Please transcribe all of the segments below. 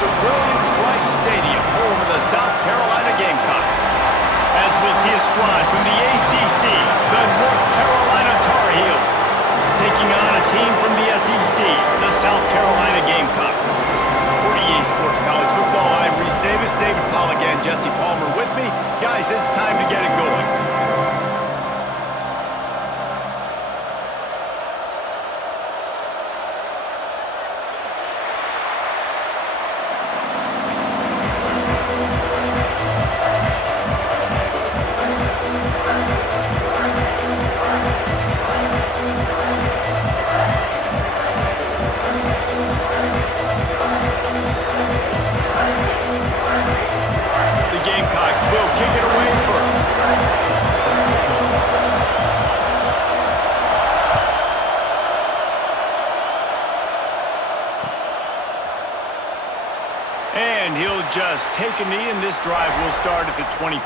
to Williams-Brice Stadium, home of the South Carolina Gamecocks. As we'll see a squad from the ACC, the North Carolina Tar Heels, taking on a team from the SEC, the South Carolina Gamecocks. For EA Sports College Football, I'm Reese Davis, David Pollack, and Jesse Palmer with me. Guys, it's time to get it going. And he'll just take a knee, and this drive will start at the 25.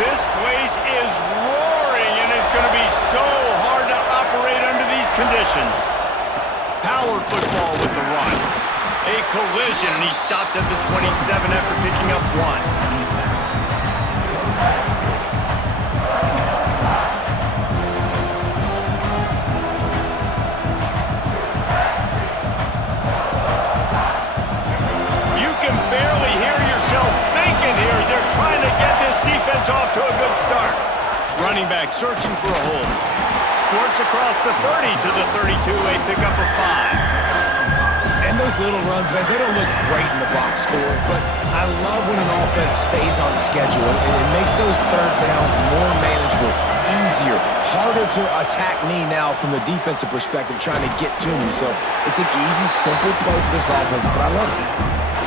This place is roaring, and it's going to be so hard to operate under these conditions. Power football with the run. A collision, and he stopped at the 27 after picking up one. Trying to get this defense off to a good start. Running back searching for a hole. Squirts across the 30 to the 32, a pickup of 5. And those little runs, man, they don't look great in the box score, but I love when an offense stays on schedule. It makes those third downs more manageable, easier, harder to attack me now from the defensive perspective trying to get to me. So it's an easy, simple play for this offense, but I love it.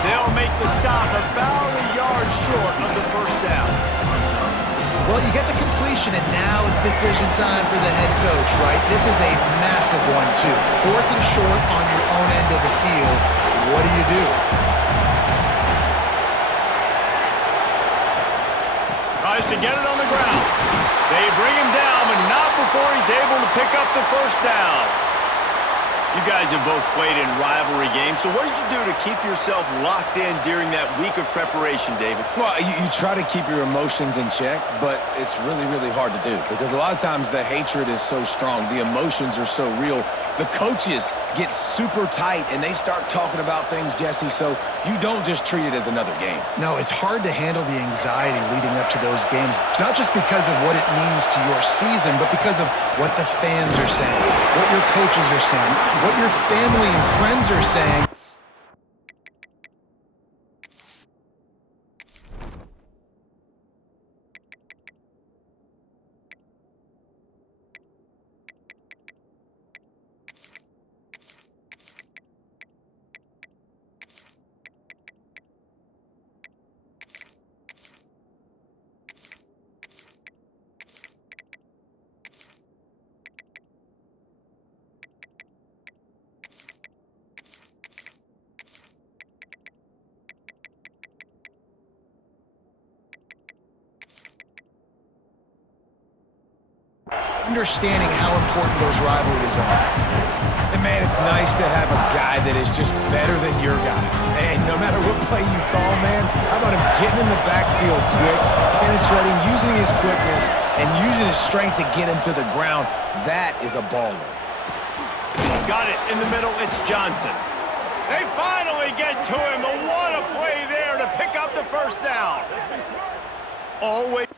They'll make the stop about a yard short of the first down. Well, you get the completion, and now it's decision time for the head coach, right? This is a massive one, too. 4th and short on your own end of the field. What do you do? Tries to get it on the ground. They bring him down, but not before he's able to pick up the first down. You guys have both played in rivalry games, so what did you do to keep yourself locked in during that week of preparation, David? Well, you try to keep your emotions in check, but it's really, really hard to do because a lot of times the hatred is so strong. The emotions are so real. The coaches get super tight, and they start talking about things, Jesse, so you don't just treat it as another game. No, it's hard to handle the anxiety leading up to those games, not just because of what it means to your season, but because of what the fans are saying, what your coaches are saying, what your family and friends are saying. Understanding how important those rivalries are. And man, it's nice to have a guy that is just better than your guys. And no matter what play you call, man, how about him getting in the backfield quick, penetrating, using his quickness, and using his strength to get him to the ground? That is a baller. Got it in the middle, it's Johnson. They finally get to him, but what a play there to pick up the first down. Always.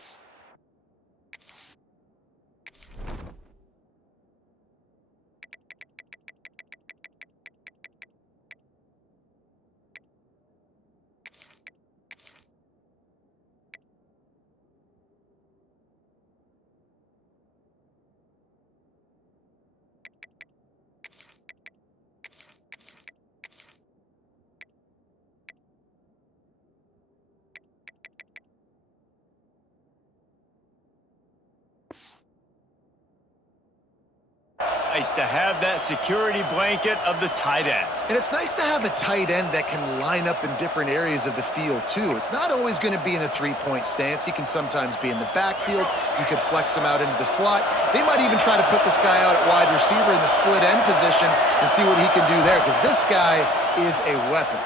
Nice to have that security blanket of the tight end. And it's nice to have a tight end that can line up in different areas of the field, too. It's not always going to be in a three-point stance. He can sometimes be in the backfield. You could flex him out into the slot. They might even try to put this guy out at wide receiver in the split end position and see what he can do there, because this guy is a weapon.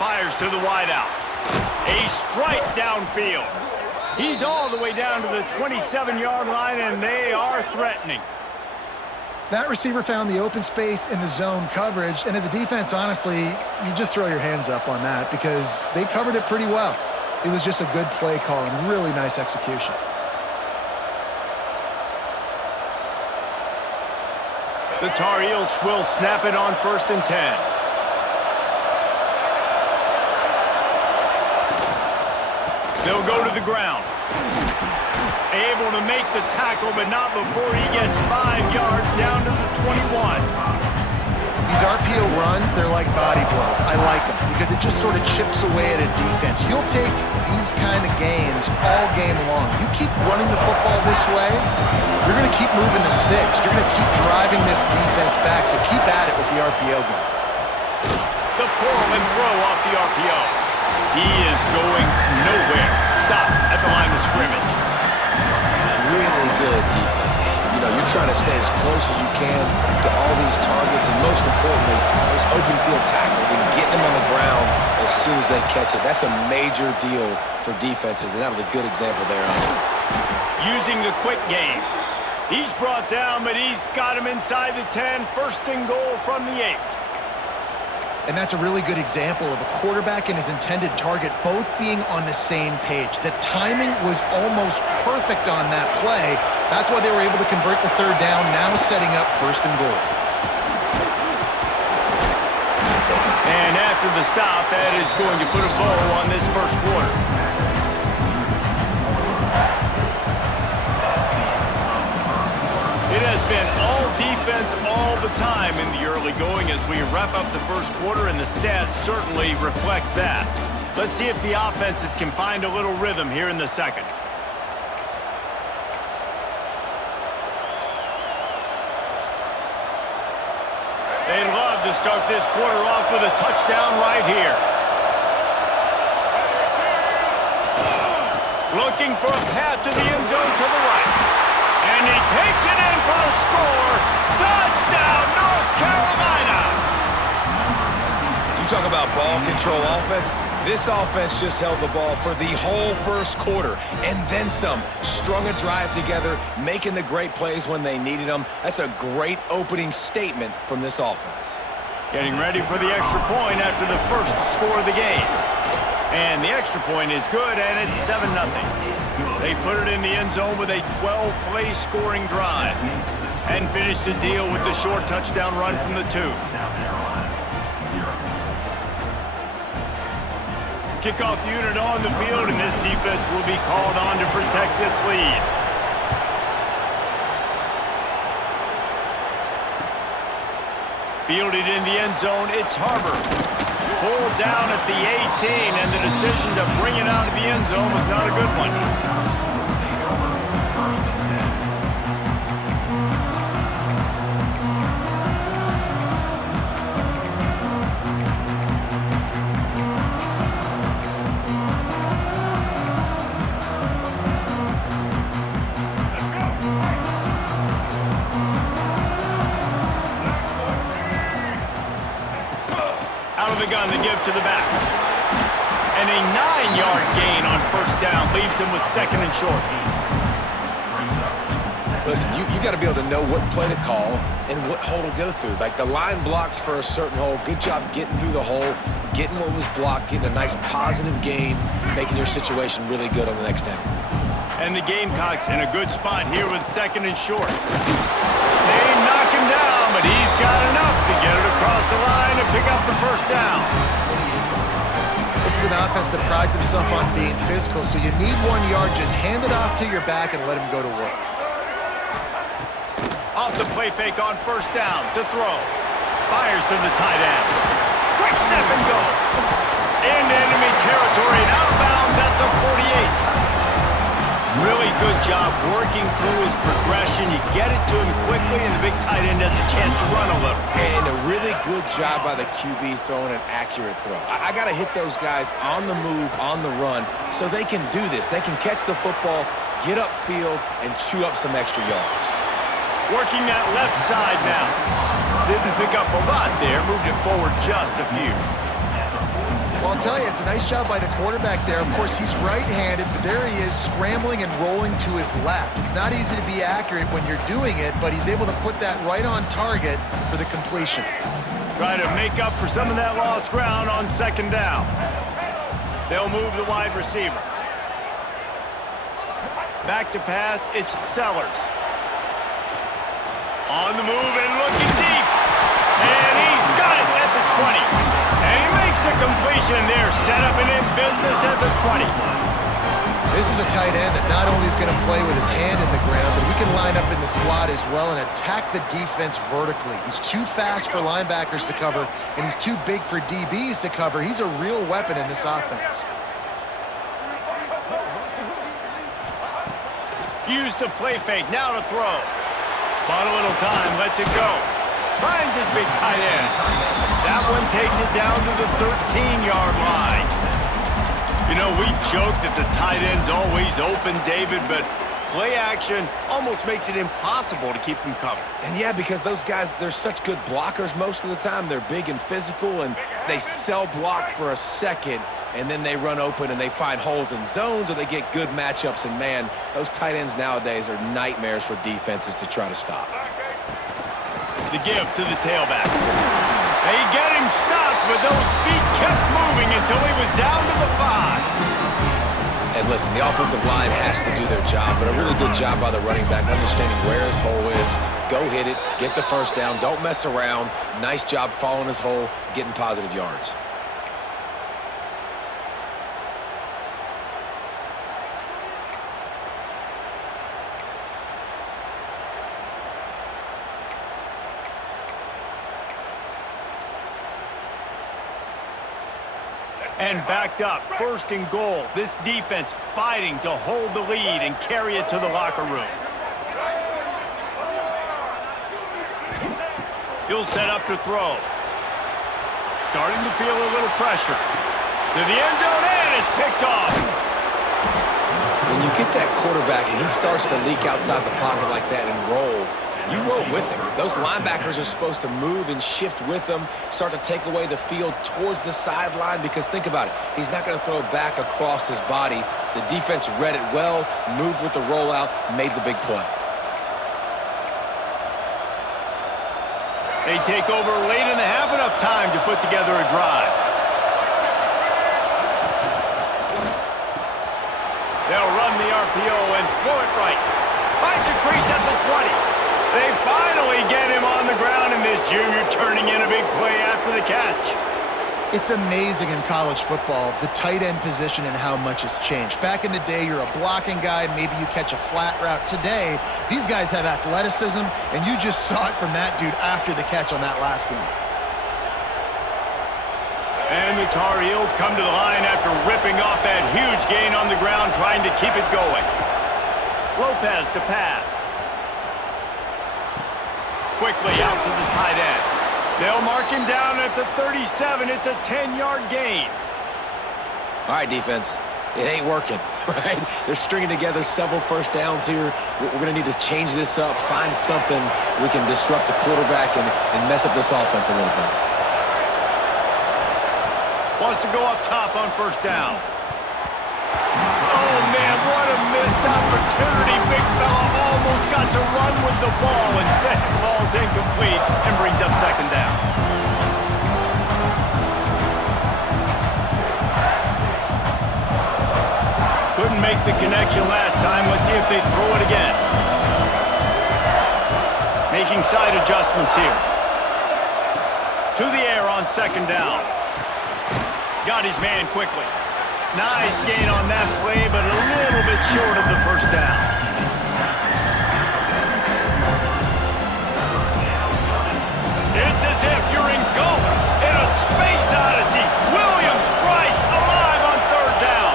Fires to the wideout. A strike downfield. He's all the way down to the 27-yard line, and they are threatening. That receiver found the open space in the zone coverage, and as a defense, honestly, you just throw your hands up on that because they covered it pretty well. It was just a good play call and really nice execution. The Tar Heels will snap it on 1st and 10. They'll go to the ground. Able to make the tackle, but not before he gets 5 yards down to the 21. These RPO runs, they're like body blows. I like them because it just sort of chips away at a defense. You'll take these kind of gains all game long. You keep running the football this way, you're going to keep moving the sticks. You're going to keep driving this defense back, so keep at it with the RPO game. The pull and throw off the RPO. He is going nowhere. Stop at the line of scrimmage. Really good defense. You know, you're trying to stay as close as you can to all these targets, and most importantly, those open field tackles and getting them on the ground as soon as they catch it. That's a major deal for defenses, and that was a good example there. Using the quick game. He's brought down, but he's got him inside the 10. 1st and goal from the 8. And that's a really good example of a quarterback and his intended target both being on the same page. The timing was almost perfect on that play. That's why they were able to convert the 3rd down, now setting up 1st and goal. And after the stop, that is going to put a bow on this 1st quarter. It has been all defense all the time in the early going as we wrap up the 1st quarter, and the stats certainly reflect that. Let's see if the offenses can find a little rhythm here in the 2nd. They'd love to start this quarter off with a touchdown right here. Looking for a path to the end zone to the right. And he takes it in for a score. Touchdown, North Carolina! You talk about ball control offense. This offense just held the ball for the whole 1st quarter and then some. Strung a drive together, making the great plays when they needed them. That's a great opening statement from this offense. Getting ready for the extra point after the 1st score of the game. And the extra point is good, and it's 7-0. They put it in the end zone with a 12-play scoring drive and finished the deal with the short touchdown run from the 2. Kickoff unit on the field, and this defense will be called on to protect this lead. Fielded in the end zone, it's Harbor. Pulled down at the 18, and the decision to bring it out of the end zone was not a good one. Out of the gun to give to the back. And a 9-yard gain on 1st down leaves him with 2nd and short. Listen, you got to be able to know what play to call and what hole to go through. Like the line blocks for a certain hole. Good job getting through the hole, getting what was blocked, getting a nice positive gain, making your situation really good on the next down. And the Gamecocks in a good spot here with 2nd and short. They knock him down, but he's got enough to get it across the line and pick up the 1st down. This is an offense that prides himself on being physical, so you need 1 yard, just hand it off to your back and let him go to work. Off the play fake on 1st down to throw. Fires to the tight end. Quick step and go. Into enemy territory and out of bounds at the 48. Really good job working through his progression. You get it to him quickly, and the big tight end has a chance to run a little. And a really good job by the QB throwing an accurate throw. I got to hit those guys on the move, on the run, so they can do this. They can catch the football, get upfield, and chew up some extra yards. Working that left side now. Didn't pick up a lot there. Moved it forward just a few. Well, I'll tell you, it's a nice job by the quarterback there. Of course, he's right-handed, but there he is scrambling and rolling to his left. It's not easy to be accurate when you're doing it, but he's able to put that right on target for the completion. Try to make up for some of that lost ground on second down. They'll move the wide receiver. Back to pass, it's Sellers. On the move and looking deep. And he's got it at the 20. And he makes a completion there, set up and in business at the 20. This is a tight end that not only is going to play with his hand in the ground, but he can line up in the slot as well and attack the defense vertically. He's too fast for linebackers to cover, and he's too big for DBs to cover. He's a real weapon in this offense. Use the play fake, now to throw. Bought a little time, lets it go. Finds his big tight end. That one takes it down to the 13-yard line. You know, we joke that the tight end's always open, David, but play action almost makes it impossible to keep them covered. And yeah, because those guys, they're such good blockers most of the time. They're big and physical, and they sell block for a second, and then they run open and they find holes in zones or they get good matchups. And, man, those tight ends nowadays are nightmares for defenses to try to stop. The give to the tailback. They get him stopped, but those feet kept moving until he was down to the 5. And listen, the offensive line has to do their job, but a really good job by the running back understanding where his hole is. Go hit it, get the first down, don't mess around. Nice job following his hole, getting positive yards. And backed up, first and goal. This defense fighting to hold the lead and carry it to the locker room. He'll set up to throw. Starting to feel a little pressure. To the end zone and it's picked off. When you get that quarterback and he starts to leak outside the pocket like that and roll, you roll with him. Those linebackers are supposed to move and shift with them, start to take away the field towards the sideline because think about it. He's not going to throw it back across his body. The defense read it well, moved with the rollout, made the big play. They take over late in the half, enough time to put together a drive. They'll run the RPO and throw it right. Finds a crease at the 20. They finally get him on the ground, and this junior turning in a big play after the catch. It's amazing in college football, the tight end position and how much has changed. Back in the day, you're a blocking guy, maybe you catch a flat route. Today, these guys have athleticism, and you just saw it from that dude after the catch on that last one. And the Tar Heels come to the line after ripping off that huge gain on the ground, trying to keep it going. Lopez to pass. Quickly out to the tight end. They'll mark him down at the 37. It's a 10-yard gain. All right, defense. It ain't working, right? They're stringing together several first downs here. We're going to need to change this up, find something we can disrupt the quarterback and mess up this offense a little bit. Wants to go up top on first down. Oh, man, what a missed opportunity. Big fella almost got to run with the ball. Instead, it falls incomplete and brings up second down. Couldn't make the connection last time. Let's see if they throw it again. Making side adjustments here. To the air on second down. Got his man quickly. Nice gain on that play, but a little bit short of the first down. It's as if you're engulfed in a space odyssey. Williams-Brice alive on third down.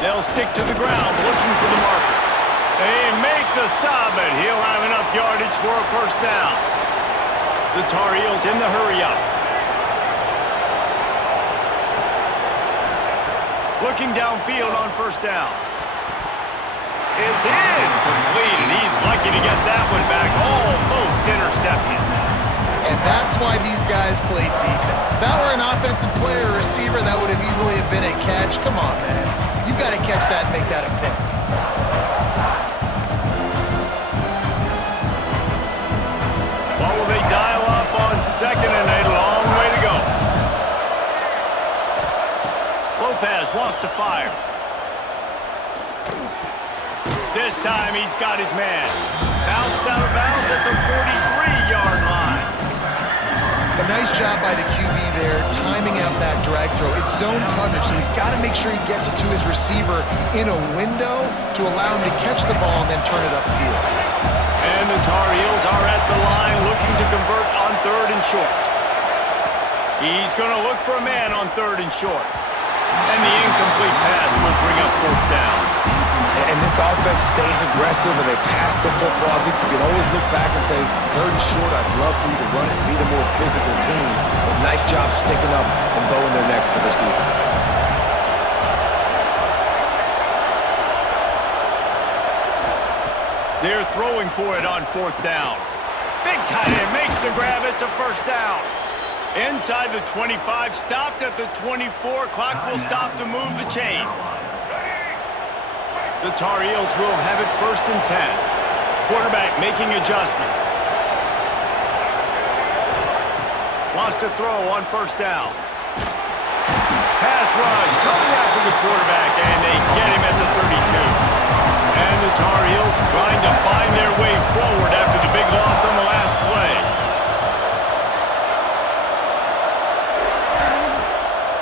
They'll stick to the ground, looking for the marker. They make the stop, but he'll have enough yardage for a first down. The Tar Heels in the hurry-up. Looking downfield on first down. It's incomplete, and he's lucky to get that one back, almost intercepted. And that's why these guys played defense. If that were an offensive player or receiver, that would have easily have been a catch. Come on, man. You've got to catch that and make that a pick. What will they dial up on second and a long way to go? Lopez wants to fire. This time he's got his man. Bounced out of bounds at the 43-yard line. A nice job by the QB there, timing out that drag throw. It's zone coverage, so he's got to make sure he gets it to his receiver in a window to allow him to catch the ball and then turn it upfield. And the Tar Heels are at the line looking to convert on third and short. He's going to look for a man on third and short. And the incomplete pass will bring up fourth down. And this offense stays aggressive and they pass the football. I think you can always look back and say, third and short, I'd love for you to run it and be the more physical team. But nice job sticking up and bowing their necks for this defense. They're throwing for it on fourth down. Big tight end makes the grab. It's a first down. Inside the 25, stopped at the 24. Clock will stop to move the chains. The Tar Heels will have it first and 10. Quarterback making adjustments. Wants to throw on first down. Pass rush coming after the quarterback, and they get him at the 32. And the Tar Heels trying to find their way forward after the big loss on the last play.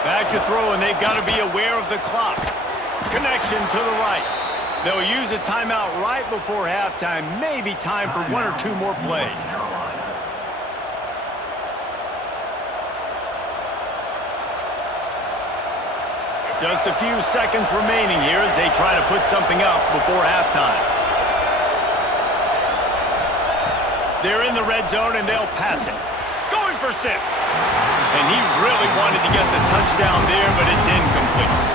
Back to throw, and they've got to be aware of the clock. Connection to the right. They'll use a timeout right before halftime. Maybe time for one or two more plays. Just a few seconds remaining here as they try to put something up before halftime. They're in the red zone and they'll pass it. Going for 6. And he really wanted to get the touchdown there, but it's incomplete.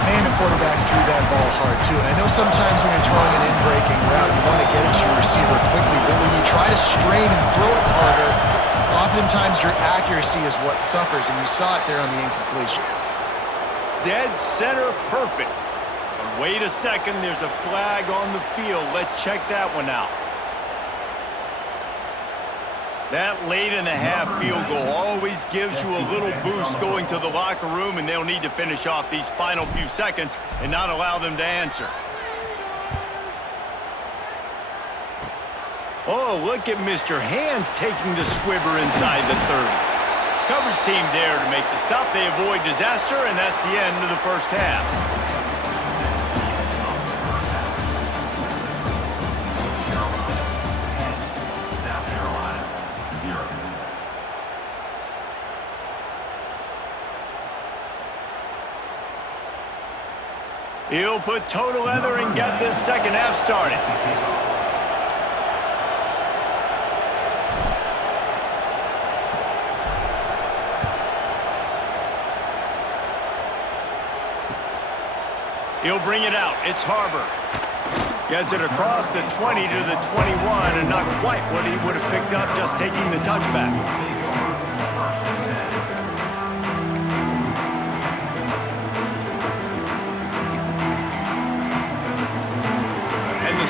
Man, the quarterback threw that ball hard, too. And I know sometimes when you're throwing an in-breaking route, you want to get it to your receiver quickly. But when you try to strain and throw it harder, oftentimes your accuracy is what suffers. And you saw it there on the incompletion. Dead center perfect. But wait a second, there's a flag on the field. Let's check that one out. That late in the half field goal always gives you a little boost going to the locker room, and they'll need to finish off these final few seconds and not allow them to answer. Oh, look at Mr. Hands taking the squibber inside the 30. Coverage team there to make the stop. They avoid disaster, and that's the end of the first half. He'll put toe to leather and get this second half started. He'll bring it out. It's Harbor. Gets it across the 20 to the 21, and not quite what he would have picked up just taking the touchback.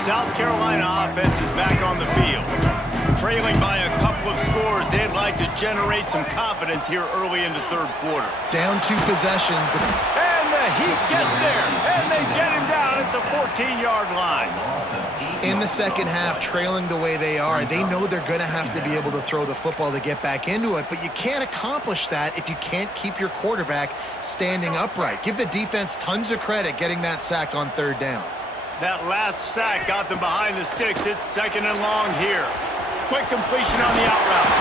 South Carolina offense is back on the field. Trailing by a couple of scores, they'd like to generate some confidence here early in the third quarter. Down 2 possessions. And the Heat gets there, and they get him down at the 14-yard line. In the second half, trailing the way they are, they know they're going to have to be able to throw the football to get back into it, but you can't accomplish that if you can't keep your quarterback standing upright. Give the defense tons of credit getting that sack on third down. That last sack got them behind the sticks. It's second and long here. Quick completion on the out route.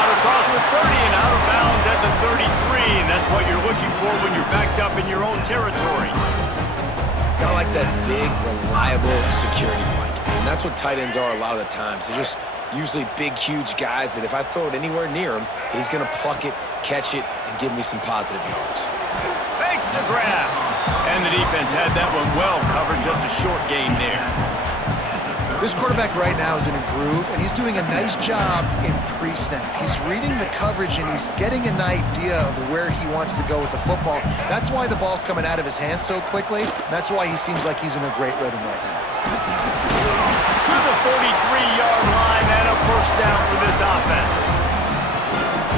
Out across the 30 and out of bounds at the 33, and that's what you're looking for when you're backed up in your own territory. Kind of like that big, reliable security blanket. And that's what tight ends are a lot of the times. They're just usually big, huge guys that if I throw it anywhere near him, he's going to pluck it, catch it, and give me some positive yards. Thanks to grab. And the defense had that one well covered, just a short gain there. This quarterback right now is in a groove, and he's doing a nice job in pre-snap. He's reading the coverage, and he's getting an idea of where he wants to go with the football. That's why the ball's coming out of his hands so quickly, and that's why he seems like he's in a great rhythm right now. To the 43-yard line and a first down for this offense.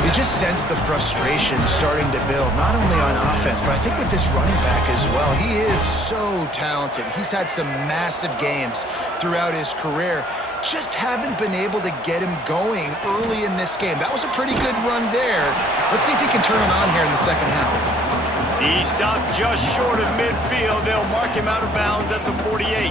You just sense the frustration starting to build, not only on offense, but I think with this running back as well. He is so talented. He's had some massive games throughout his career. Just haven't been able to get him going early in this game. That was a pretty good run there. Let's see if he can turn it on here in the second half. He stopped just short of midfield. They'll mark him out of bounds at the 48.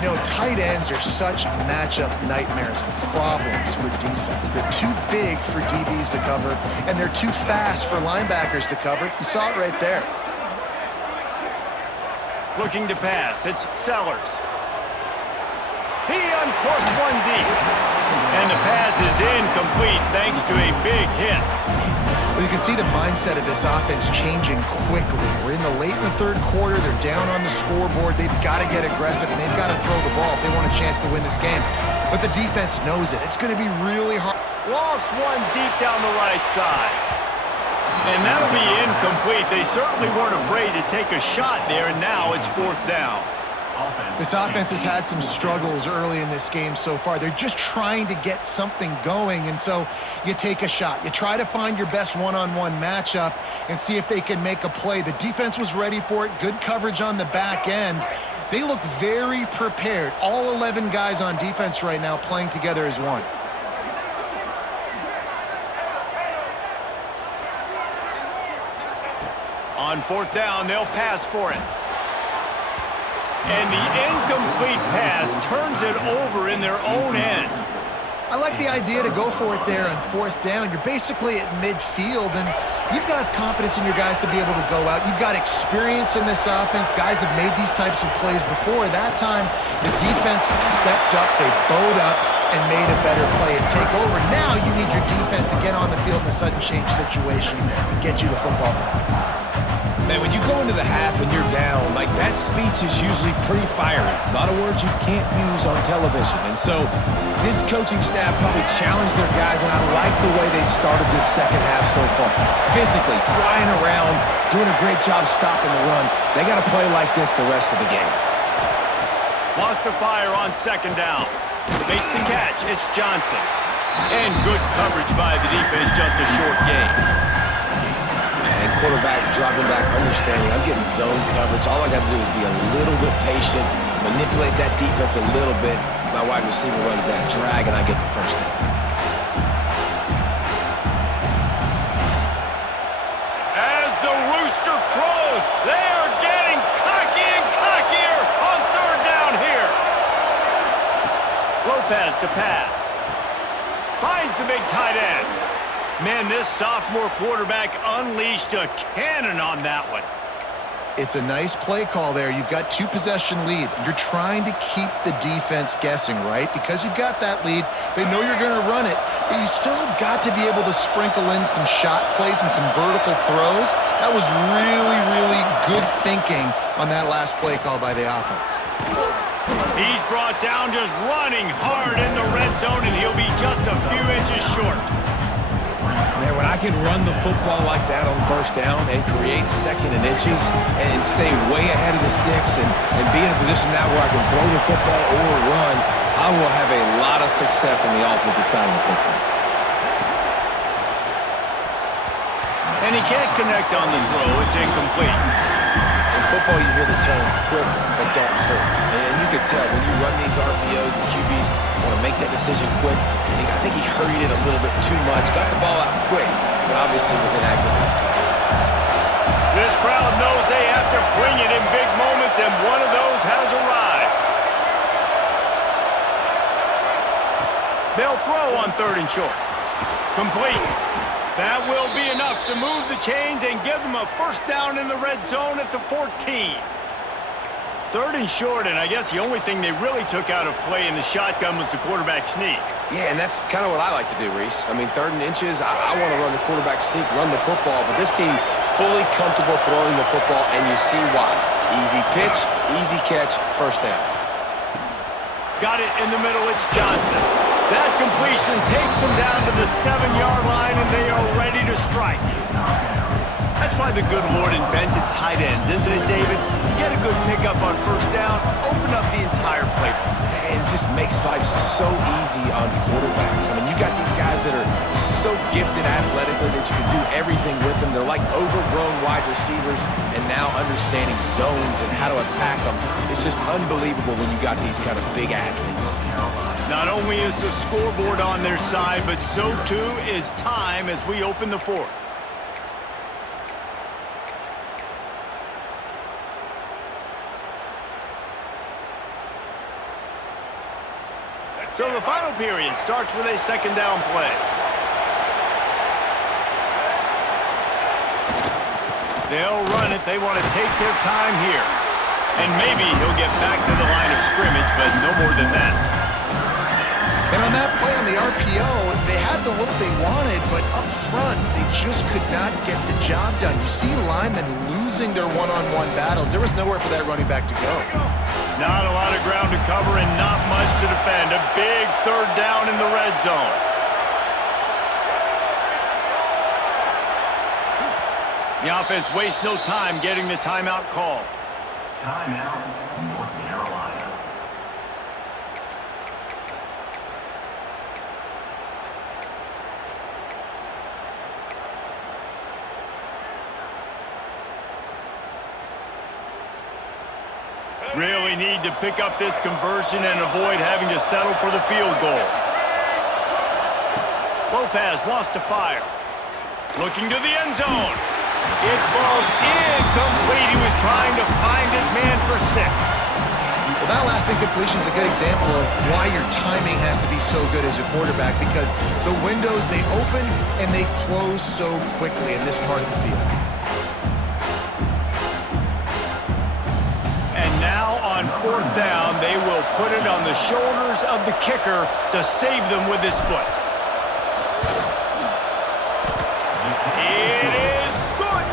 You know, tight ends are such matchup nightmares and problems for defense. They're too big for DBs to cover, and they're too fast for linebackers to cover. You saw it right there. Looking to pass, it's Sellers. He uncorks one deep. And the pass is incomplete thanks to a big hit. Well, you can see the mindset of this offense changing quickly. We're in the late in the third quarter. They're down on the scoreboard. They've got to get aggressive, and they've got to throw the ball if they want a chance to win this game. But the defense knows it. It's going to be really hard. Lost one deep down the right side. And that'll be incomplete. They certainly weren't afraid to take a shot there, and now it's fourth down. This offense has had some struggles early in this game so far. They're just trying to get something going, and so you take a shot. You try to find your best one-on-one matchup and see if they can make a play. The defense was ready for it. Good coverage on the back end. They look very prepared. All 11 guys on defense right now playing together as one. On fourth down, they'll pass for it. And the incomplete pass turns it over in their own end. I like the idea to go for it there on fourth down. You're basically at midfield, and you've got confidence in your guys to be able to go out. You've got experience in this offense. Guys have made these types of plays before. That time, the defense stepped up. They bowed up and made a better play and take over. Now you need your defense to get on the field in a sudden change situation and get you the football back. Man, when you go into the half and you're down, like that speech is usually pretty fiery. A lot of words you can't use on television. And so this coaching staff probably challenged their guys, and I like the way they started this second half so far. Physically, flying around, doing a great job stopping the run. They got to play like this the rest of the game. Lost the fire on second down. Makes the catch. It's Johnson. And good coverage by the defense, just a short gain. And quarterback dropping back, understanding I'm getting zone coverage. All I got to do is be a little bit patient, manipulate that defense a little bit. My wide receiver runs that drag, and I get the first down. As the rooster crows, they are getting cocky and cockier on third down here. Lopez to pass. Finds the big tight end. Man, this sophomore quarterback unleashed a cannon on that one. It's a nice play call there. You've got two-possession lead. You're trying to keep the defense guessing, right? Because you've got that lead, they know you're going to run it, but you still have got to be able to sprinkle in some shot plays and some vertical throws. That was really, really good thinking on that last play call by the offense. He's brought down just running hard in the red zone, and he'll be just a few inches short. Man, when I can run the football like that on first down and create second and inches and stay way ahead of the sticks and be in a position now where I can throw the football or run, I will have a lot of success on the offensive side of the football. And he can't connect on the throw. It's incomplete. In football, you hear the term quick but don't hurt. And you could tell when you run these RPOs, the QBs want to make that decision quick. And I think he hurried it a little bit too much. Got the ball out quick, but obviously was inaccurate in his pass. This crowd knows they have to bring it in big moments, and one of those has arrived. They'll throw on third and short. Complete. That will be enough to move the chains and give them a first down in the red zone at the 14. Third and short, and I guess the only thing they really took out of play in the shotgun was the quarterback sneak. Yeah, and that's kind of what I like to do, Reese. I mean, 3rd and inches, I want to run the quarterback sneak, run the football, but this team fully comfortable throwing the football, and you see why. Easy pitch, easy catch, first down. Got it in the middle, it's Johnson. That completion takes them down to the 7-yard line, and they are ready to strike. That's why the good Lord invented tight ends, isn't it, David? Get a good pickup on first down, open up the entire playbook. And it just makes life so easy on quarterbacks. I mean, you got these guys that are so gifted athletically that you can do everything with them. They're like overgrown wide receivers, and now understanding zones and how to attack them. It's just unbelievable when you got these kind of big athletes. Not only is the scoreboard on their side, but so too is time as we open the 4th. So the final period starts with a 2nd down play. They'll run it. They want to take their time here. And maybe he'll get back to the line of scrimmage, but no more than that. And on that play on the RPO, they had the look they wanted, but up front, they just could not get the job done. You see linemen losing their one-on-one battles. There was nowhere for that running back to go. Not a lot of ground to cover and not much to defend. A big 3rd down in the red zone. The offense wastes no time getting the timeout call. Timeout, North Carolina. Really need to pick up this conversion and avoid having to settle for the field goal. Lopez wants to fire. Looking to the end zone. It falls incomplete. He was trying to find his man for 6. Well, that last incompletion is a good example of why your timing has to be so good as a quarterback, because the windows, they open and they close so quickly in this part of the field. Now on 4th down, they will put it on the shoulders of the kicker to save them with his foot. It is good.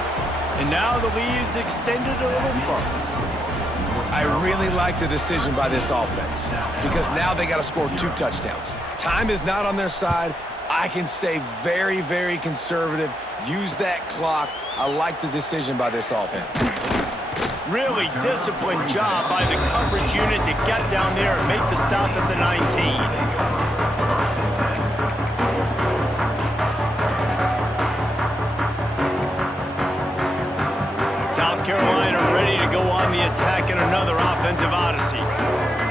And now the lead is extended a little further. I really like the decision by this offense because now they got to score 2 touchdowns. Time is not on their side. I can stay very, very conservative, use that clock. I like the decision by this offense. Really disciplined job by the coverage unit to get down there and make the stop at the 19. South Carolina ready to go on the attack in another offensive odyssey.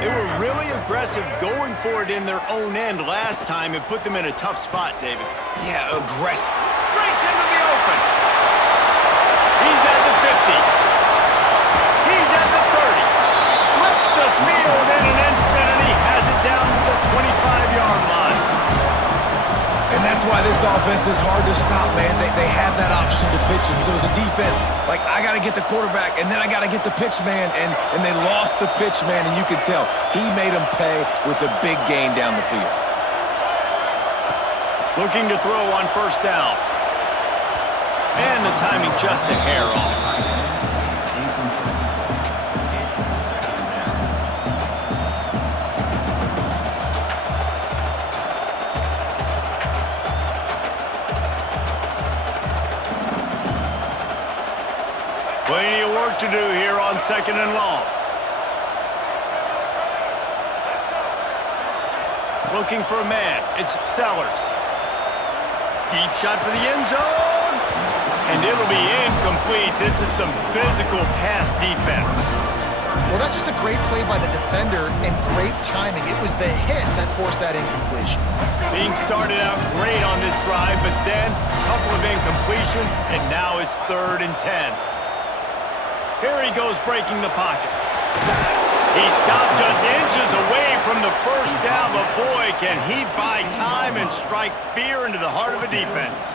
They were really aggressive going for it in their own end last time and put them in a tough spot, David. Yeah, aggressive. Breaks into the open. He's at the 50. He's at the 30. Flips the field in an instant, and he has it down to the 25-yard line. And that's why this offense is hard to stop, man. They have that option to pitch it. So as a defense, like, I got to get the quarterback, and then I got to get the pitch man, and they lost the pitch man, and you could tell. He made them pay with a big gain down the field. Looking to throw on 1st down. And the timing just a hair off. Plenty of work to do here on 2nd and long. Looking for a man. It's Sellers. Deep shot for the end zone. And it'll be incomplete. This is some physical pass defense. Well, that's just a great play by the defender and great timing. It was the hit that forced that incompletion. Being started out great on this drive, but then a couple of incompletions, and now it's 3rd and 10. Here he goes breaking the pocket. He stopped just inches away from the 1st down, but boy, can he buy time and strike fear into the heart of a defense.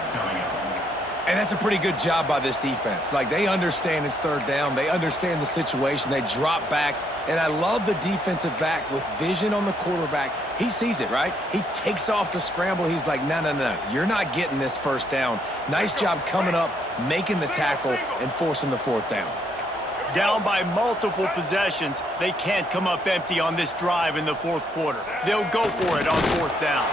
And that's a pretty good job by this defense. Like, they understand it's third down. They understand the situation. They drop back. And I love the defensive back with vision on the quarterback. He sees it, right? He takes off the scramble. He's like, no, no, no. You're not getting this first down. Nice job coming up, making the tackle, and forcing the fourth down. Down by multiple possessions, they can't come up empty on this drive in the fourth quarter. They'll go for it on fourth down.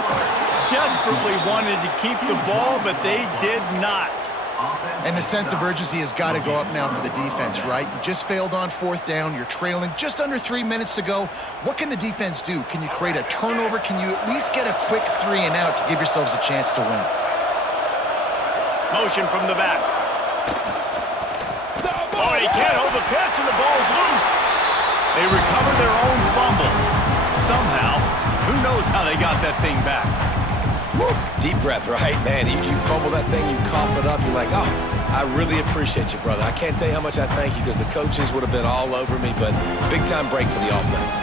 Desperately wanted to keep the ball, but they did not. And the sense of urgency has got to go up now for the defense, right? You just failed on fourth down. You're trailing just under 3 minutes to go. What can the defense do? Can you create a turnover? Can you at least get a quick 3 and out to give yourselves a chance to win? Motion from the back. Oh, he can't hold the pitch, and the ball's loose. They recover their own fumble. Somehow, who knows how they got that thing back. Woo. Deep breath, right? Man, you fumble that thing, you cough it up, you're like, oh, I really appreciate you, brother. I can't tell you how much I thank you because the coaches would have been all over me, but big-time break for the offense.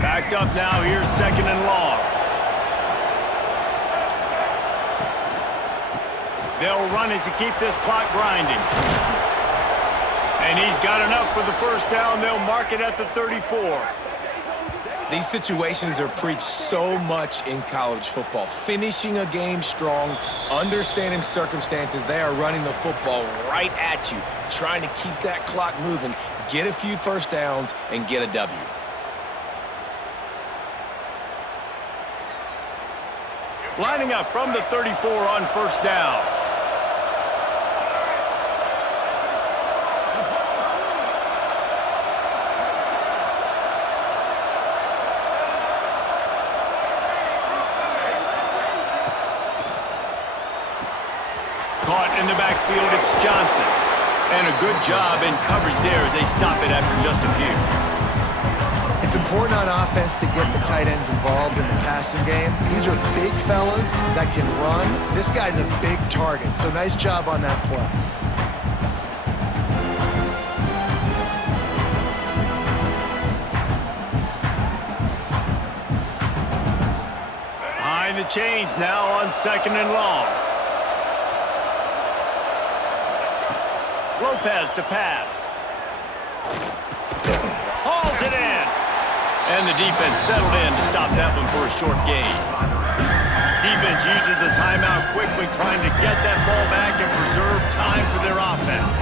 Backed up now, here's second and long. They'll run it to keep this clock grinding. And he's got enough for the first down. They'll mark it at the 34. These situations are preached so much in college football. Finishing a game strong, understanding circumstances. They are running the football right at you, trying to keep that clock moving, get a few first downs, and get a W. Lining up from the 34 on first down. Caught in the backfield, it's Johnson. And a good job in coverage there as they stop it after just a few. It's important on offense to get the tight ends involved in the passing game. These are big fellas that can run. This guy's a big target, so nice job on that play. Behind the chains now on second and long. Lopez to pass. Hauls it in. And the defense settled in to stop that one for a short gain. Defense uses a timeout quickly, trying to get that ball back and preserve time for their offense.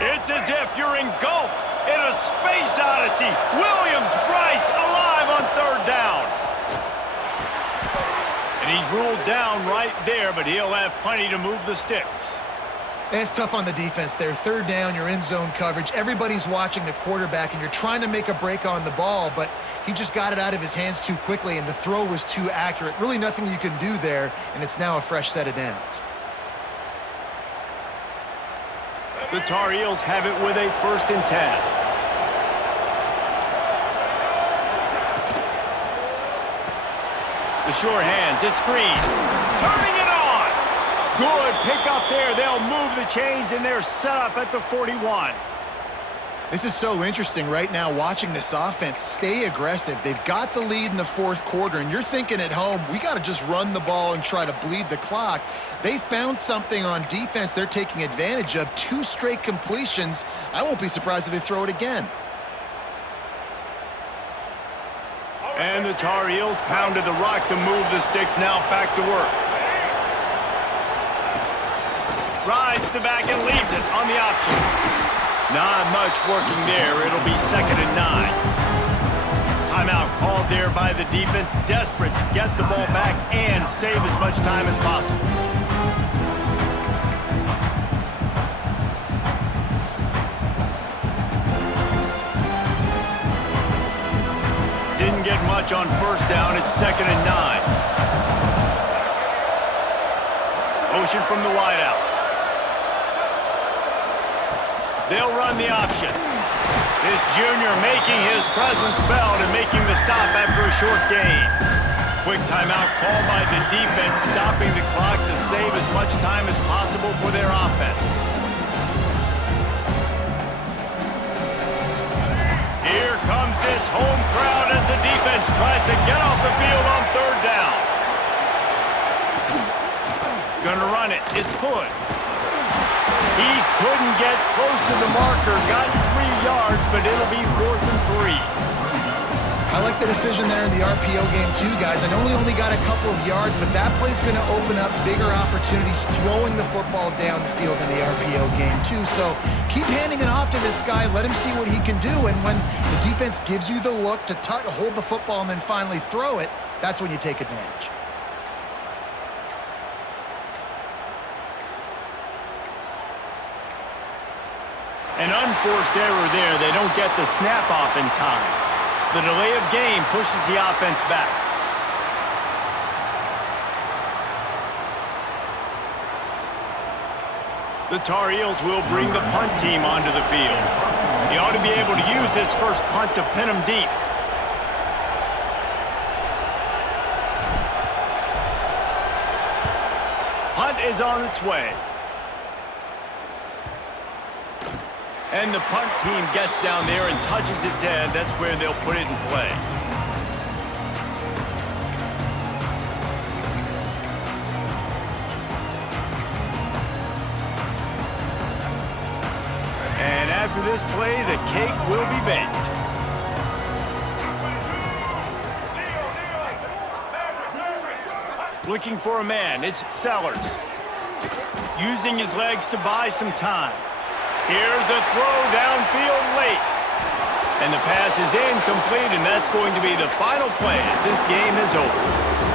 It's as if you're engulfed in a space odyssey. Williams-Brice alive on third down. And he's ruled down right there, but he'll have plenty to move the sticks. And it's tough on the defense there. Third down, you're in zone coverage. Everybody's watching the quarterback, and you're trying to make a break on the ball, but he just got it out of his hands too quickly, and the throw was too accurate. Really nothing you can do there, and it's now a fresh set of downs. The Tar Heels have it with a 1st and 10. The sure hands, it's Green. Turning it on! Good pick up there. They'll move the chains, and they're set up at the 41. This is so interesting right now, watching this offense stay aggressive. They've got the lead in the fourth quarter, and you're thinking at home, we got to just run the ball and try to bleed the clock. They found something on defense they're taking advantage of. 2 straight completions. I won't be surprised if they throw it again. And the Tar Heels pounded the rock to move the sticks, now back to work. Rides the back and leaves it on the option. Not much working there. It'll be 2nd and 9. Timeout called there by the defense, desperate to get the ball back and save as much time as possible. Didn't get much on first down. It's 2nd and 9. Motion from the wideout. They'll run the option. This junior making his presence felt and making the stop after a short gain. Quick timeout called by the defense, stopping the clock to save as much time as possible for their offense. tries to get off the field on third down. Gonna run it. It's Hood. He couldn't get close to the marker. Got 3 yards, but it'll be 4th and 3. I like the decision there in the RPO game too, guys. I know he only got a couple of yards, but that play's going to open up bigger opportunities throwing the football down the field in the RPO game too. So keep handing it off to this guy. Let him see what he can do. And when the defense gives you the look to hold the football and then finally throw it, that's when you take advantage. An unforced error there. They don't get the snap off in time. The delay of game pushes the offense back. The Tar Heels will bring the punt team onto the field. He ought to be able to use this first punt to pin him deep. Punt is on its way. And the punt team gets down there and touches it dead. That's where they'll put it in play. And after this play, the cake will be baked. Looking for a man, it's Sellers. Using his legs to buy some time. Here's a throw downfield late. And the pass is incomplete, and that's going to be the final play as this game is over.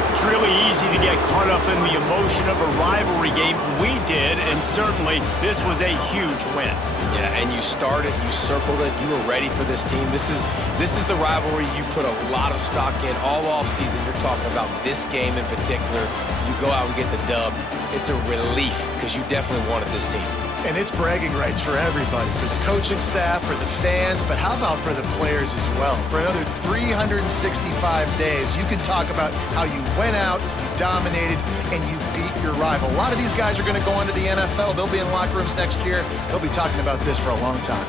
It's really easy to get caught up in the emotion of a rivalry game. We did, and certainly this was a huge win. Yeah, and you started, you circled it, you were ready for this team. This is the rivalry you put a lot of stock in all offseason. You're talking about this game in particular. You go out and get the dub. It's a relief because you definitely wanted this team. And it's bragging rights for everybody, for the coaching staff, for the fans, but how about for the players as well? For another 365 days, you can talk about how you went out, you dominated, and you beat your rival. A lot of these guys are going to go on to the NFL. They'll be in locker rooms next year. They'll be talking about this for a long time.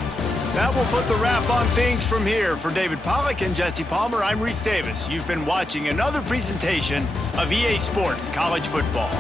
That will put the wrap on things from here. For David Pollack and Jesse Palmer, I'm Reese Davis. You've been watching another presentation of EA Sports College Football.